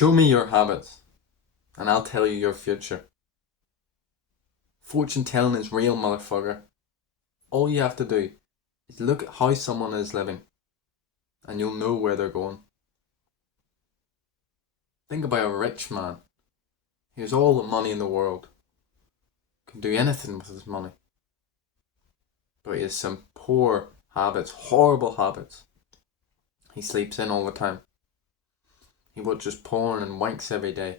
Show me your habits, and I'll tell you your future. Fortune telling is real, motherfucker. All you have to do is look at how someone is living, and you'll know where they're going. Think about a rich man. He has all the money in the world, can do anything with his money. But he has some poor habits, horrible habits. He sleeps in all the time. He watches porn and wanks every day.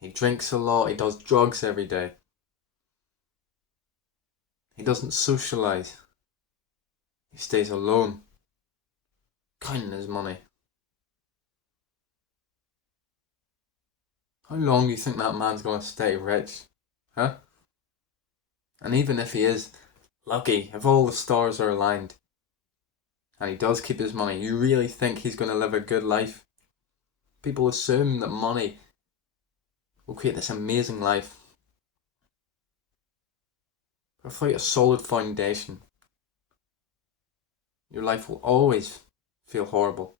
He drinks a lot, he does drugs every day. He doesn't socialise. He stays alone, counting his money. How long do you think that man's gonna stay rich? Huh? And even if he is lucky, if all the stars are aligned, and he does keep his money, you really think he's gonna live a good life? People assume that money will create this amazing life. But without a solid foundation, your life will always feel horrible.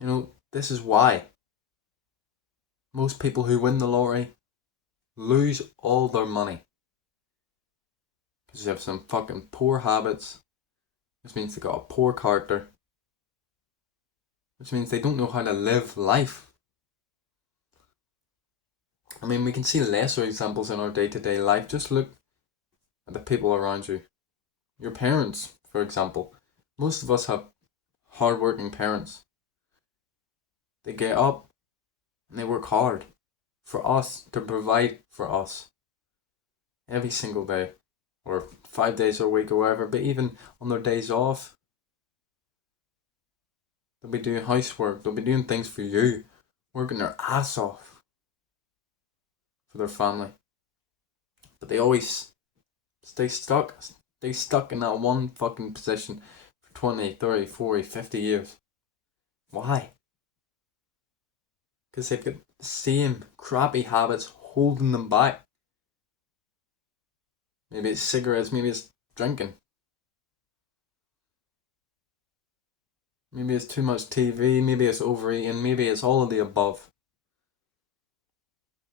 You know, this is why most people who win the lottery lose all their money. Because they have some fucking poor habits, which means they got a poor character, which means they don't know how to live life. I mean, we can see lesser examples in our day-to-day life. Just look at the people around you. Your parents, for example. Most of us have hard-working parents. They get up and they work hard for us, to provide for us every single day, or 5 days a week or whatever. But even on their days off, they'll be doing housework, they'll be doing things for you, working their ass off for their family. But they always stay stuck in that one fucking position for 20, 30, 40, 50 years. Why? Because they've got the same crappy habits holding them back. Maybe it's cigarettes, maybe it's drinking. Maybe it's too much TV, maybe it's overeating, maybe it's all of the above.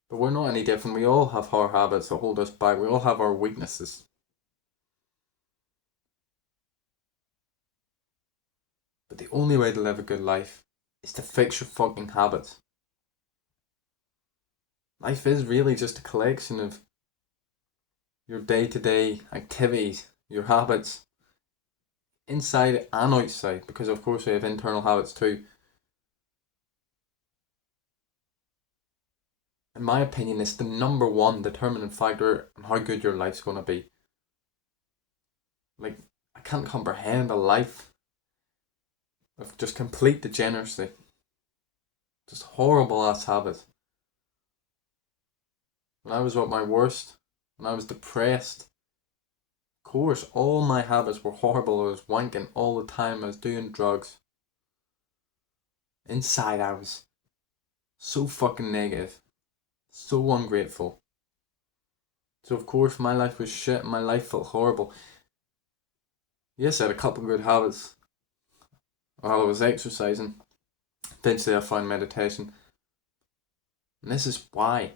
But we're not any different. We all have our habits that hold us back. We all have our weaknesses. But the only way to live a good life is to fix your fucking habits. Life is really just a collection of your day-to-day activities, your habits, inside and outside, because of course we have internal habits too. In my opinion, it's the number one determining factor on how good your life's going to be. Like, I can't comprehend a life of just complete degeneracy. Just horrible ass habits. When I was at my worst, when I was depressed, of course, all my habits were horrible. I was wanking all the time, I was doing drugs. Inside, I was so fucking negative, so ungrateful. So of course my life was shit, my life felt horrible. Yes, I had a couple of good habits. While I was exercising, eventually I found meditation. And this is why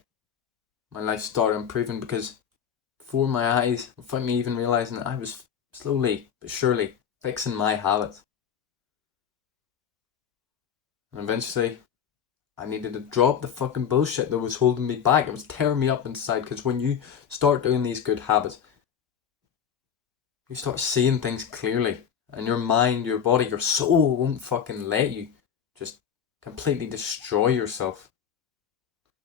my life started improving, because before my eyes, without me even realising that, I was slowly but surely fixing my habits. And eventually, I needed to drop the fucking bullshit that was holding me back. It was tearing me up inside, because when you start doing these good habits, you start seeing things clearly. And your mind, your body, your soul won't fucking let you just completely destroy yourself.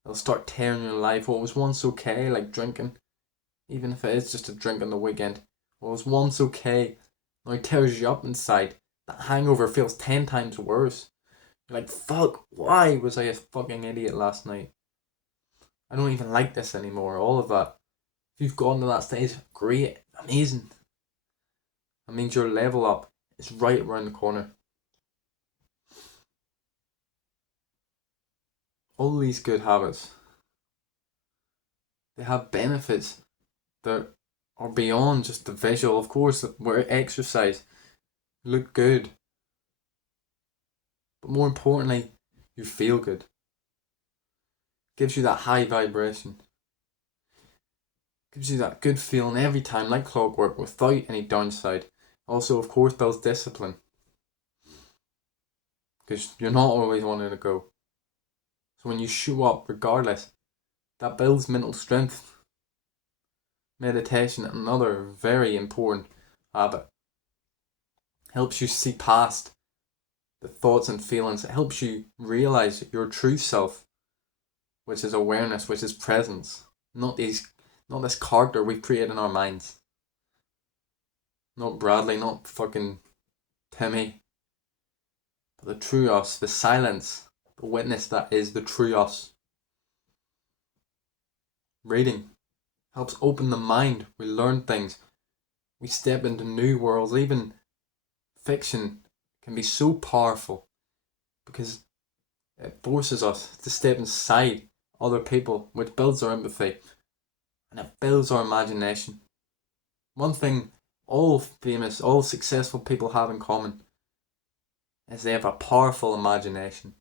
It'll start tearing your life. What was once okay, like drinking, even if it is just a drink on the weekend, what was once okay, now it tears you up inside. That hangover feels 10 times worse. You're like, fuck, why was I a fucking idiot last night? I don't even like this anymore, all of that. If you've gone to that stage, great, amazing. That means your level up is right around the corner. All these good habits, they have benefits that are beyond just the visual. Of course, where exercise, look good, But more importantly, you feel good. Gives you that high vibration. Gives you that good feeling every time, like clockwork, without any downside. Also, of course, builds discipline. Because you're not always wanting to go. So when you show up, regardless, that builds mental strength. Meditation, another very important habit. Helps you see past the thoughts and feelings. It helps you realize your true self, which is awareness, which is presence. Not this character we've created in our minds. Not Bradley, not fucking Timmy. But the true us, the silence, the witness that is the true us. Reading helps open the mind. We learn things. We step into new worlds. Even fiction can be so powerful because it forces us to step inside other people, which builds our empathy and it builds our imagination. One thing all successful people have in common is they have a powerful imagination.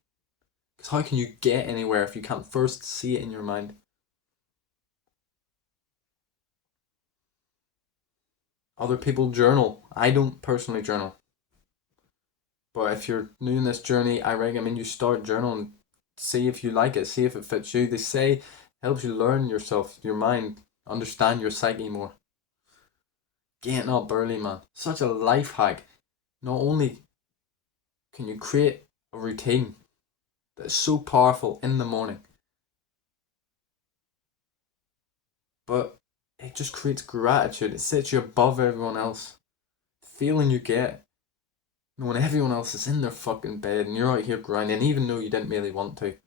Because how can you get anywhere if you can't first see it in your mind? Other people journal. I don't personally journal. But if you're new in this journey, I recommend you start journaling. See if you like it. See if it fits you. They say it helps you learn yourself, your mind, understand your psyche more. Getting up early, man. Such a life hack. Not only can you create a routine that is so powerful in the morning, but it just creates gratitude. It sets you above everyone else. The feeling you get knowing everyone else is in their fucking bed and you're out here grinding, even though you didn't really want to. It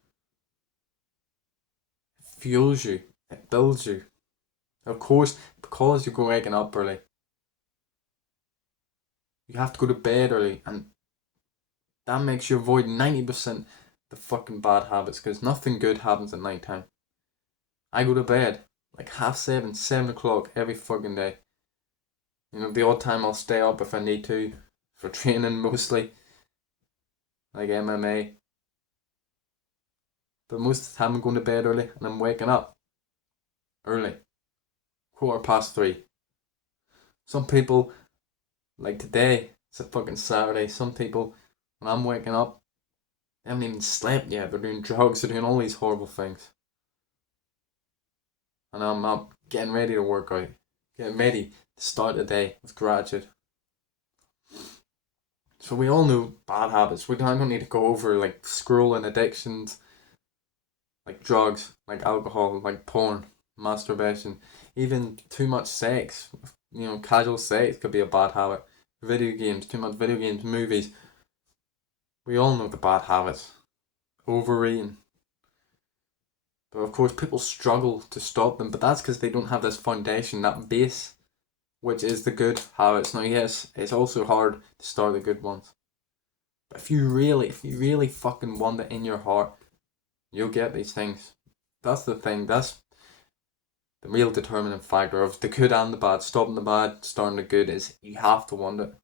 fuels you. It builds you. Of course, because you're waking up early, you have to go to bed early, and that makes you avoid 90% the fucking bad habits, because nothing good happens at night time. I go to bed like 7:30, 7 o'clock every fucking day. You know, the odd time I'll stay up if I need to, for training mostly, like MMA. But most of the time I'm going to bed early and I'm waking up early. 3:15. Some people, like today, it's a fucking Saturday, some people, when I'm waking up, they haven't even slept yet. They're doing drugs, they're doing all these horrible things. And I'm up getting ready to work out, getting ready to start the day with gratitude. So we all know bad habits. I don't need to go over like scrolling addictions, like drugs, like alcohol, like porn, masturbation, even too much sex. You know, casual sex could be a bad habit. Video games, too much video games, movies. We all know the bad habits. Overeating. But of course, people struggle to stop them, but that's because they don't have this foundation, that base, which is the good habits. Now, yes, it's also hard to start the good ones. But if you really fucking want it in your heart, you'll get these things. That's the thing. That's the real determining factor of the good and the bad. Stopping the bad, starting the good is you have to want it.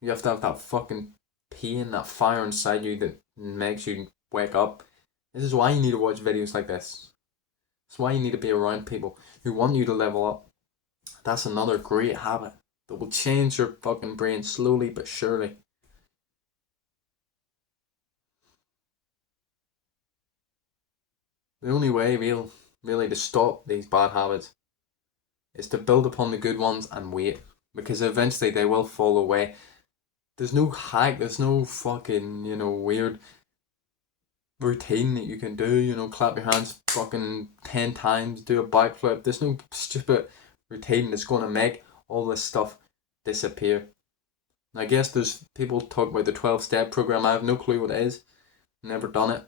You have to have that fucking pain, that fire inside you that makes you wake up. This is why you need to watch videos like this. It's why you need to be around people who want you to level up. That's another great habit that will change your fucking brain slowly but surely. The only way really to stop these bad habits is to build upon the good ones and wait. Because eventually they will fall away. There's no hack, there's no fucking, weird routine that you can do, clap your hands fucking 10 times, do a backflip. There's no stupid routine that's going to make all this stuff disappear. I guess there's people talk about the 12-step program. I have no clue what it is. Never done it.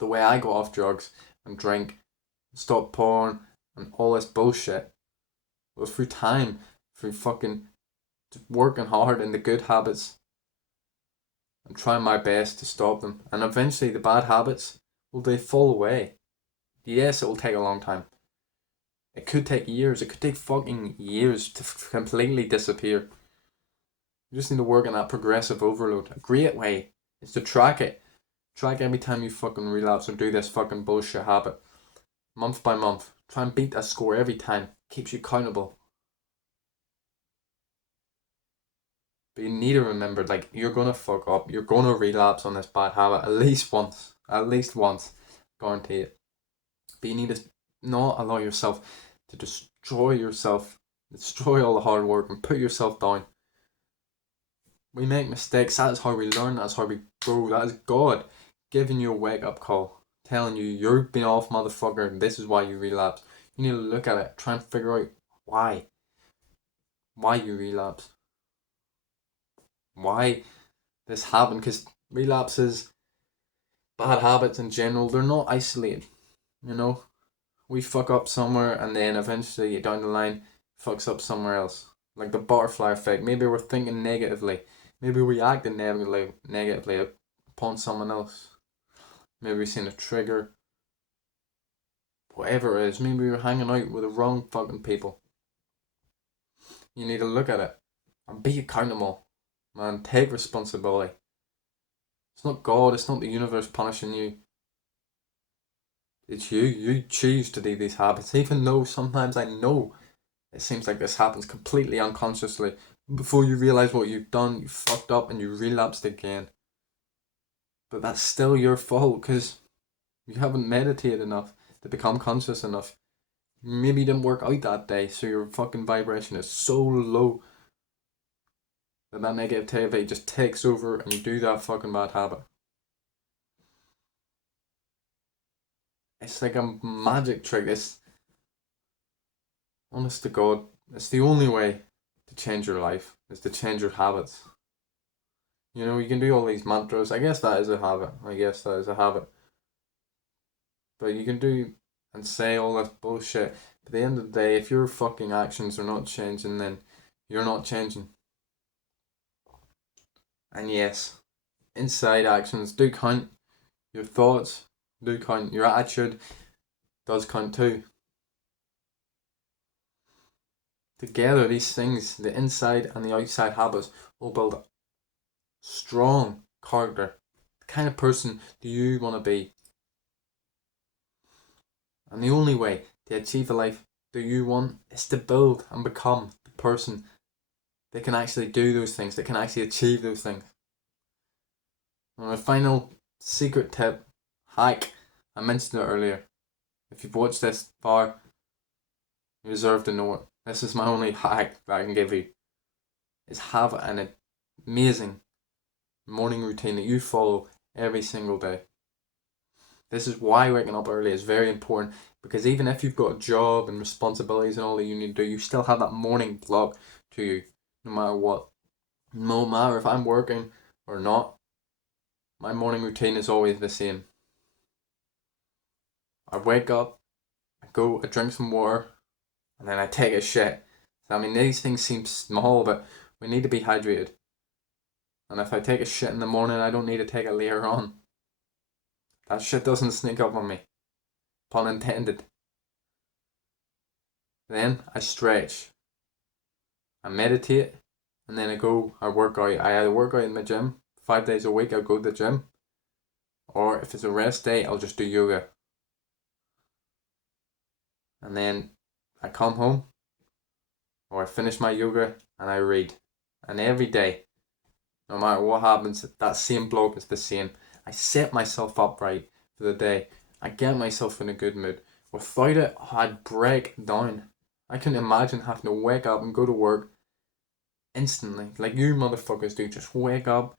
The way I got off drugs and drink, stop porn and all this bullshit was through time, through fucking working hard in the good habits and trying my best to stop them. And eventually the bad habits, they fall away. Yes, it will take a long time. It could take years. It could take fucking years to completely disappear. You just need to work on that progressive overload. A great way is to track it. Track every time you fucking relapse or do this fucking bullshit habit. Month by month. Try and beat that score every time. Keeps you accountable. But you need to remember, like, you're gonna fuck up. You're gonna relapse on this bad habit at least once. At least once. Guarantee it. But you need to not allow yourself to destroy yourself. Destroy all the hard work and put yourself down. We make mistakes. That is how we learn. That's how we grow. That is God giving you a wake up call. Telling you, you're being off, motherfucker, and this is why you relapse. You need to look at it. Try and figure out why. Why you relapse. Why this happened. Because relapses, bad habits in general, they're not isolated. You know? We fuck up somewhere and then eventually down the line fucks up somewhere else. Like the butterfly effect. Maybe we're thinking negatively. Maybe we acted negatively upon someone else. Maybe we've seen a trigger. Whatever it is. Maybe we were hanging out with the wrong fucking people. You need to look at it and be accountable. Man, take responsibility. It's not God, it's not the universe punishing you. It's you. You choose to do these habits. Even though sometimes I know it seems like this happens completely unconsciously. Before you realise what you've done, you fucked up and you relapsed again. But that's still your fault because you haven't meditated enough to become conscious enough. Maybe you didn't work out that day, so your fucking vibration is so low that negativity just takes over and you do that fucking bad habit. It's like a magic trick. It's, honest to God, it's the only way to change your life, is to change your habits. You know, you can do all these mantras. I guess that is a habit. But you can do and say all this bullshit. But at the end of the day, if your fucking actions are not changing, then you're not changing. And yes, inside actions do count. Your thoughts do count. Your attitude does count too. Together, these things, the inside and the outside habits, will build a strong character. The kind of person do you want to be? And the only way to achieve a life that you want is to build and become the person that can actually do those things, that can actually achieve those things. And my final secret tip, hack, I mentioned it earlier. If you've watched this far, you deserve to know it. This is my only hack that I can give you. Is have an amazing morning routine that you follow every single day. This is why waking up early is very important, because even if you've got a job and responsibilities and all that you need to do, you still have that morning block to you, no matter what. No matter if I'm working or not, my morning routine is always the same. I wake up, I drink some water, and then I take a shit. So, I mean, these things seem small, but we need to be hydrated. And if I take a shit in the morning, I don't need to take it later on. That shit doesn't sneak up on me. Pun intended. Then I stretch. I meditate. And then I work out. I either work out in my gym 5 days a week, I'll go to the gym. Or if it's a rest day, I'll just do yoga. And then I come home. Or I finish my yoga and I read. And every day, no matter what happens, that same block is the same. I set myself up right for the day. I get myself in a good mood. Without it, I'd break down. I can imagine having to wake up and go to work instantly. Like you motherfuckers do. Just wake up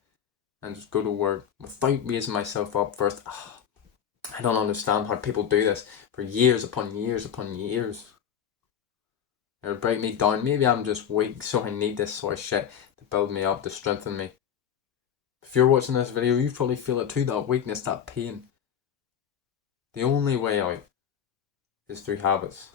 and just go to work without raising myself up first. I don't understand how people do this for years upon years upon years. It would break me down. Maybe I'm just weak, so I need this sort of shit to build me up, to strengthen me. If you're watching this video, you probably feel it too, that weakness, that pain. The only way out is through habits.